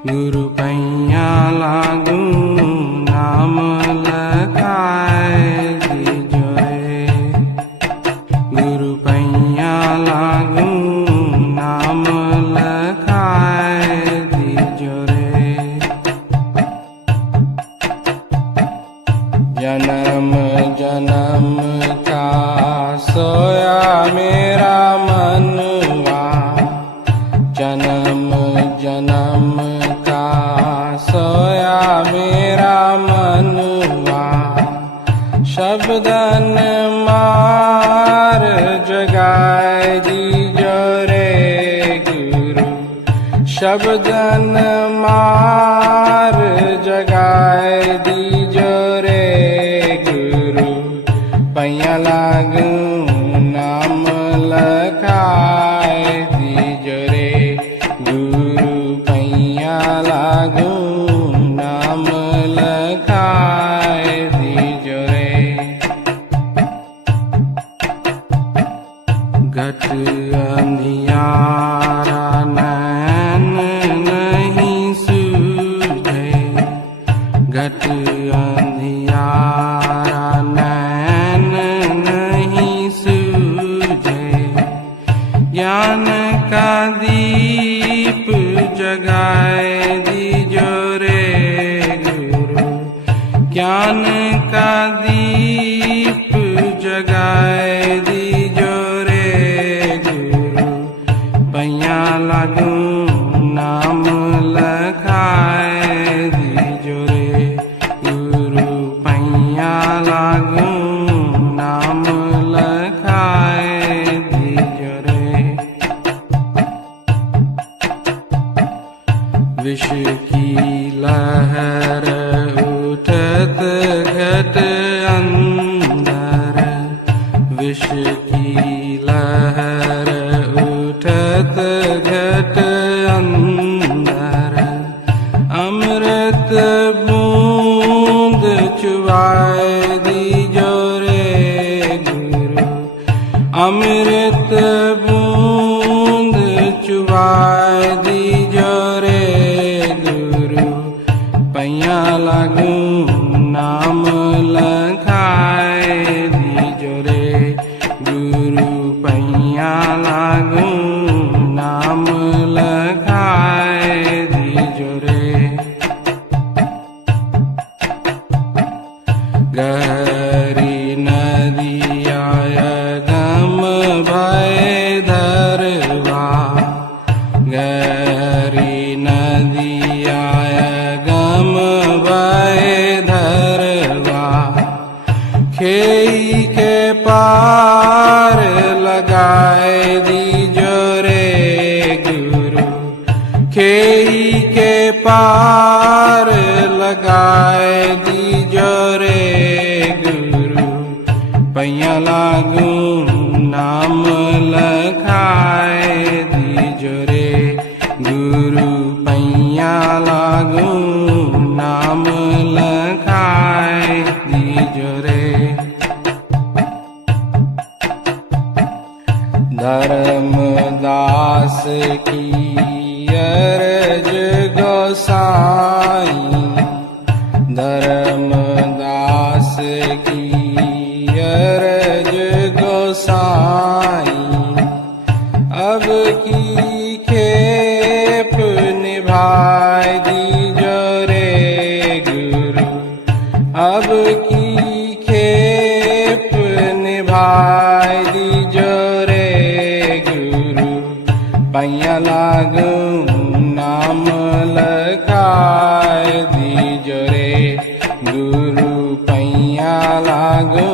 गुरु पैया लागू नाम लखाए दीजो रे। गुरु पैया लागू नाम लखाए दीजो रे। जन्म जन्म का सोया मेरा मनवा, जन्म जन्म का सोया मेरा मनवा। शब्दन मार जगाए दीजो रे गुरु, शब्दन मार जगाए दीजो रे गुरु। पैया लागू नाम लखाए दीजो रे गुरु। पैया लागू नाम लखाए दीजो रे। घट अंधियारा नैन नहीं सूझे, घट अंधियारा नैन नहीं सूझे। ज्ञान का दीप जगाए दीजो रे गुरु, ज्ञान का दीप जगाए दीजो रे गुरु। पैया लागू नाम लखाए दीजो रे गुरु। पैया लागू नाम लखाए दीजो रे। विष की लहर उठत घट अंदर, विष की लहर उठत घट अंदर। अमृत बूंद चुवाए दीजो रे गुरु, अमृत बूंद चुवाए दीजो रे गुरु। पैया लागू नाम लखाए दीजो रे गुरु। पैया लागू नाम लखाए दीजो रे। गहरी नदिया गम भय धरवा, गहरी नदिया गम भय धरवा। खेई के पार लगाए दीजो रे गुरु, खेई के पार लगाए दीजो रे गुरु। पैया लागू नाम लखाए दीजो रे गुरु। पैया लागू नाम लखाए दीजो रे। धर्मदास की अरज गोसाई, धर्मदास की अरज गोसाई। अब की खेप निभाए दीजो रे गुरु, अब की खेप निभाए दीजो रे गुरु। पैया लागू नाम लखाए दीजो रे गुरु। पैया लागू